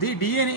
The DNA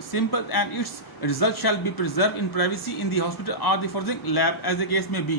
simple and its result shall be preserved in privacy in the hospital or the forensic lab as the case may be।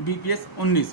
BPS 19।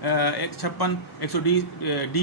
156 100D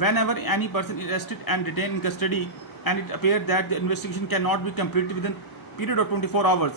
whenever any person is arrested and detained in custody and it appears that the investigation cannot be completed within period of 24 hours।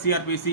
CRPC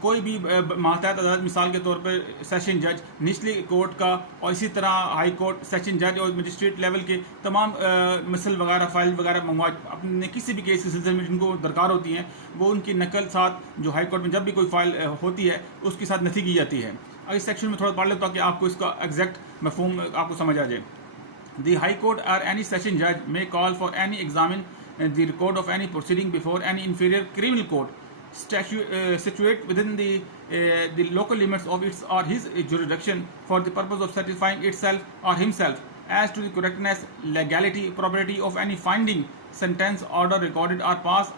کوئی بھی ماتحت عدالت مثال کے طور پر session جج نچلی court کا اور اسی طرح ہائی کورٹ سیشن جج اور مجسٹریٹ لیول کے تمام مسل وغیرہ فائل وغیرہ منگوا اپنے کسی بھی کیس کے سلسلے میں جن کو درکار ہوتی ہیں وہ ان کی نقل ساتھ جو ہائی کورٹ میں جب بھی کوئی فائل ہوتی ہے اس کے ساتھ نفی کی جاتی ہے. اس سیکشن میں تھوڑا پڑھ لیتا ہوں کہ آپ کو اس کا ایگزیکٹ مفہوم آپ کو سمجھ آ جائے. The High Court or any session judge may call for any examine the record of any proceeding before any inferior criminal court situate within the local limits of its or his jurisdiction for the purpose of satisfying itself or himself as to the correctness, legality, propriety of any finding, sentence, order recorded or passed,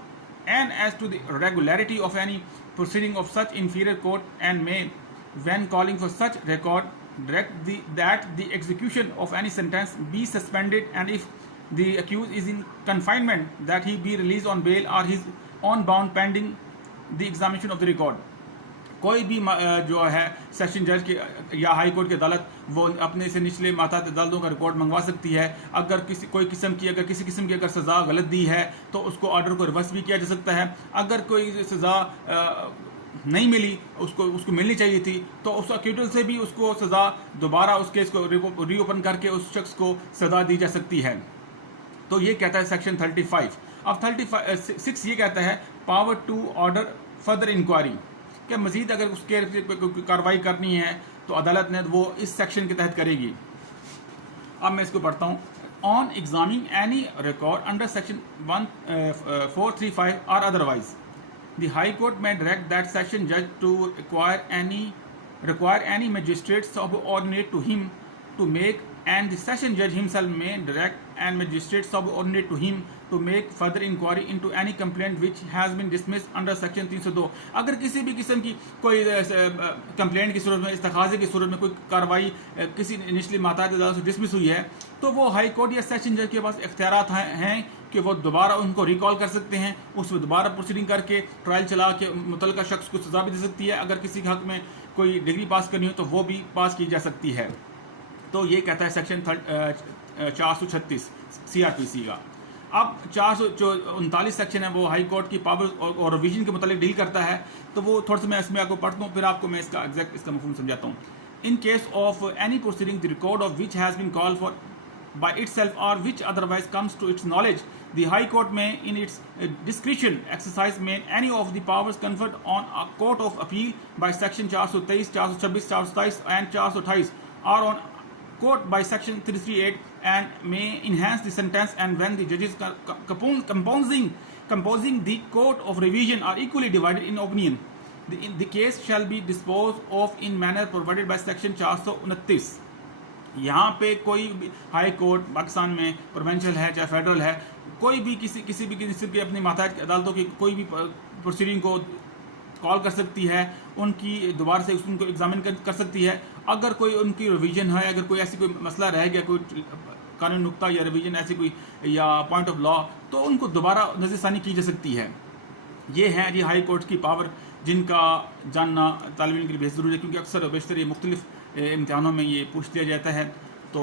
and as to the regularity of any proceeding of such inferior court, and may, when calling for such record, direct that the execution of any sentence be suspended, and if the accused is in confinement, that he be released on bail or his on bond pending the examination of the record. کوئی بھی جو ہے session جج کی یا high court کی عدالت وہ اپنے سے نچلے ماتحت عدالتوں کا ریکارڈ منگوا سکتی ہے. اگر کسی قسم کی اگر سزا غلط دی ہے تو اس کو آرڈر کو ریورس بھی کیا جا سکتا ہے. اگر کوئی سزا نہیں ملی اس کو ملنی چاہیے تھی تو اس اکیوٹل سے بھی اس کو سزا دوبارہ اس کیس کو ری اوپن کر کے اس شخص کو سزا دی جا سکتی ہے. تو یہ کہتا ہے سیکشن 35. اب 36 یہ کہتا ہے power to order further inquiry کہ مزید اگر اس کے کارروائی کرنی ہے تو عدالت نے وہ اس سیکشن کے تحت کرے گی. اب میں اس کو پڑھتا ہوں. On examining any record under section 435 اور otherwise the High Court may direct that session judge to require any magistrate subordinate to him to make, and the session judge himself may direct and magistrate subordinate to him to make further inquiry into any complaint which has been dismissed under section 302. اگر کسی بھی قسم کی کوئی complaint کی صورت میں استخاذے کی صورت میں کوئی کارروائی کسی نچلی ماتحت عدالت سے ڈسمس ہوئی ہے تو وہ ہائی کورٹ یا سیشن جج کے پاس اختیارات ہیں کہ وہ دوبارہ ان کو ریکال کر سکتے ہیں, اس میں دوبارہ پروسیڈنگ کر کے ٹرائل چلا کے متعلقہ شخص کو سزا بھی دے سکتی ہے. اگر کسی کے حق میں کوئی ڈگری پاس کرنی ہو تو وہ بھی پاس کی جا سکتی ہے. تو یہ کہتا ہے سیکشن 436 CRPC کا. اب 439 سیکشن ہے وہ ہائی کورٹ کی پاور اور ریویژن کے متعلق ڈیل کرتا ہے. تو وہ تھوڑا سا میں اس میں آپ کو پڑھتا ہوں پھر آپ کو میں اس کا ایگزیکٹ اس کا مفہوم سمجھاتا ہوں. In case of any proceeding the record of which has been called for by itself or which otherwise comes to its knowledge, the High Court may in its discretion exercise any of the powers conferred on a court of appeal by section 423, 426, 427 and 428 or on court by section 338, and may enhance the sentence, and when the judges composing the court of revision are equally divided in opinion, the case shall be disposed of in manner provided by section 429. یہاں پہ کوئی بھی high court Pakistan میں provincial ہے چاہے federal ہے, کوئی بھی کسی بھی قسم کی اپنی ماتحت عدالتوں کی کوئی بھی پروسیڈنگ کو کال کر سکتی ہے, ان کی دوبارہ سے ان کو ایگزامن کر سکتی ہے. اگر کوئی ان کی ریویژن ہے, اگر کوئی ایسی کوئی مسئلہ رہ گیا, کوئی قانون نقطہ یا ریویژن ایسی کوئی یا پوائنٹ آف لا, تو ان کو دوبارہ نظر ثانی کی جا سکتی ہے. یہ ہیں جی ہائی کورٹ کی پاور جن کا جاننا طالب علم کے لیے بہت ضروری ہے, کیونکہ اکثر و بیشتر یہ مختلف امتحانوں میں یہ پوچھ لیا جاتا ہے. تو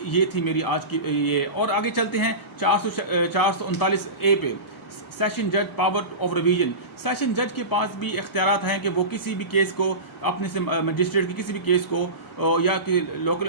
یہ تھی میری آج کی یہ. اور آگے چلتے ہیں 439A پہ, سیشن جج پاور آف ریویژن. سیشن جج کے پاس بھی اختیارات ہیں کہ وہ کسی بھی کیس کو اپنے سے مجسٹریٹ کی کسی بھی کیس کو یا کہ لوکل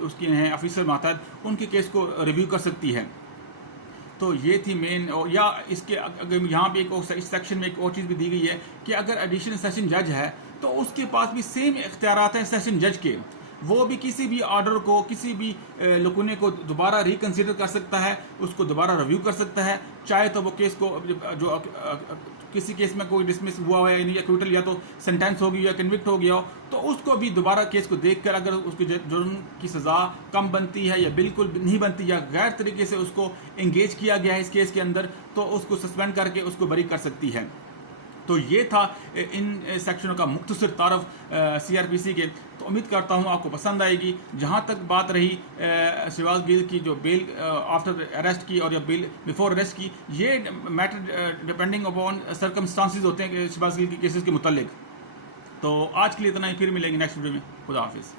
اس کے ہیں آفیسر ماتحت ان کے کیس کو ریویو کر سکتی ہے. تو یہ تھی مین. یا اس کے اگر یہاں پہ اس سیکشن میں ایک اور چیز بھی دی گئی ہے کہ اگر ایڈیشنل سیشن جج ہے تو اس کے پاس بھی سیم اختیارات ہیں سیشن جج کے. وہ بھی کسی بھی آرڈر کو کسی بھی لکونے کو دوبارہ ریکنسیڈر کر سکتا ہے, اس کو دوبارہ ریویو کر سکتا ہے. چاہے تو وہ کیس کو جو کسی کیس میں کوئی ڈسمس ہوا ہے یعنی ایکویٹل یا تو سینٹینس ہو گئی یا کنوکٹ ہو گیا ہو, تو اس کو بھی دوبارہ کیس کو دیکھ کر اگر اس کے جرم کی سزا کم بنتی ہے یا بالکل نہیں بنتی یا غیر طریقے سے اس کو انگیج کیا گیا ہے اس کیس کے اندر, تو اس کو سسپینڈ کر کے اس کو بری کر سکتی ہے. تو یہ تھا ان سیکشنوں کا مختصر تعارف CRPC کے. تو امید کرتا ہوں آپ کو پسند آئے گی. جہاں تک بات رہی شہباز گل کی جو بیل آفٹر اریسٹ کی اور یا بیل بیفور اریسٹ کی, یہ میٹر ڈپینڈنگ اپون سرکمسٹانسز ہوتے ہیں شہباز گل کی کیسز کے متعلق. تو آج کے لیے اتنا ہی, پھر ملیں گے نیکسٹ ویڈیو میں. خدا حافظ.